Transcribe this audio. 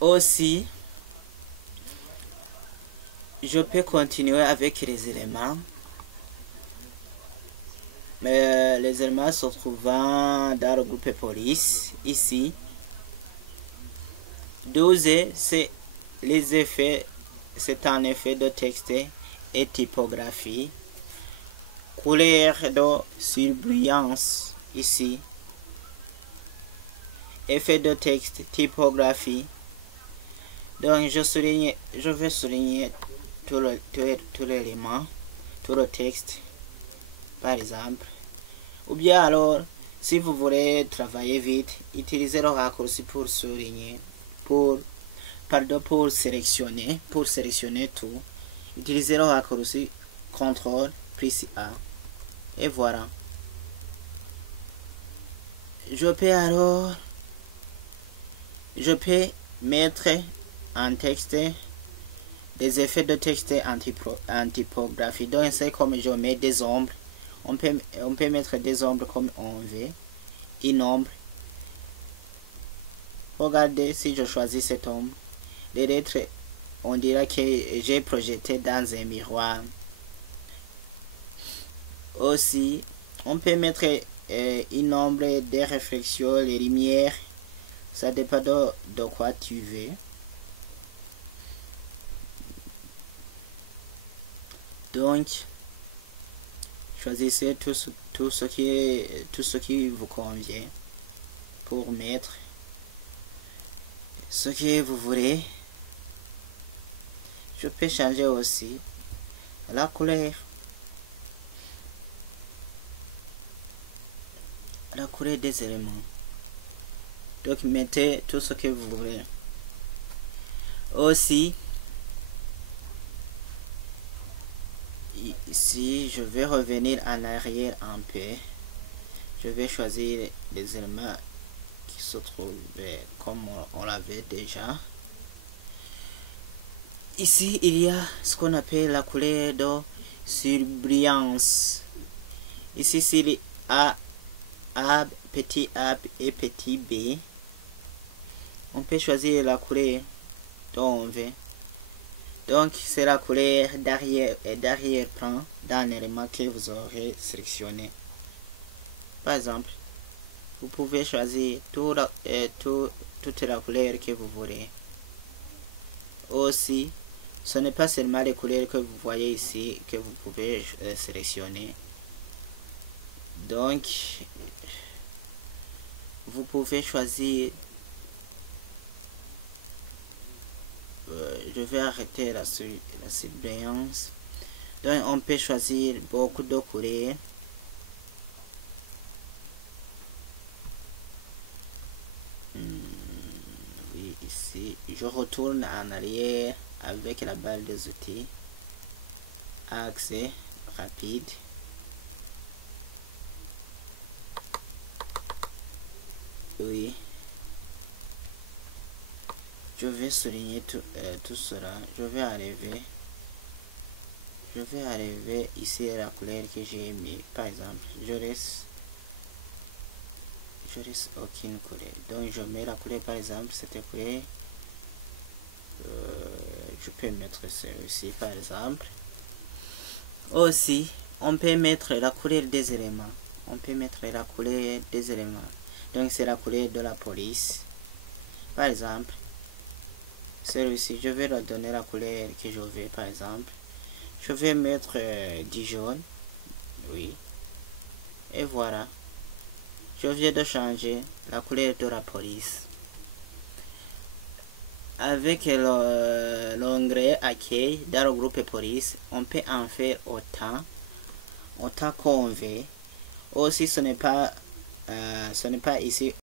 Aussi, je peux continuer avec les éléments. Mais les éléments se trouvant dans le groupe police, ici. 12, c'est les effets, c'est un effet de texte et typographie. Couleur de surbrillance, ici. Effet de texte, typographie. Donc je vais souligner tout l'élément, tout le texte, par exemple. Ou bien alors, si vous voulez travailler vite, utilisez le raccourci pour souligner, pour sélectionner tout. Utilisez le raccourci CTRL plus A. Et voilà. Je mettre en texte des effets de texte en typographie. Donc c'est comme je mets des ombres. On peut mettre des ombres comme on veut. Une ombre. Regardez, si je choisis cette ombre, les lettres, on dirait que j'ai projeté dans un miroir. Aussi, on peut mettre une ombre, des réflexions, les lumières. Ça dépend de quoi tu veux. Donc, choisissez tout ce qui vous convient pour mettre ce que vous voulez. Je peux changer aussi la couleur des éléments. Donc mettez tout ce que vous voulez. Aussi, ici je vais revenir en arrière un peu. Je vais choisir les éléments qui se trouvent comme on l'avait déjà. Ici il y a ce qu'on appelle la couleur de surbrillance. Ici c'est les A, petit A et petit B. On peut choisir la couleur dont on veut. Donc c'est la couleur d'arrière-plan d'un élément que vous aurez sélectionné. Par exemple, vous pouvez choisir toute la couleur que vous voulez. Aussi, ce n'est pas seulement les couleurs que vous voyez ici que vous pouvez sélectionner. Donc, vous pouvez choisir. Je vais arrêter la surbrillance. Donc, on peut choisir beaucoup de couleurs. Oui, ici, je retourne en arrière avec la barre des outils. Accès rapide. Oui. Je vais souligner tout cela. Je vais arriver ici à la couleur que j'ai mis. Par exemple, je laisse aucune couleur. Donc je mets la couleur, par exemple, cette couleur. Je peux mettre celui-ci, par exemple. Aussi, on peut mettre la couleur des éléments. Donc c'est la couleur de la police. Par exemple, celui-ci, je vais leur donner la couleur que je veux. Par exemple, je vais mettre du jaune. Oui. Et voilà. Je viens de changer la couleur de la police. Avec l'onglet accueil dans le groupe police, on peut en faire autant qu'on veut. Aussi, ce n'est pas ici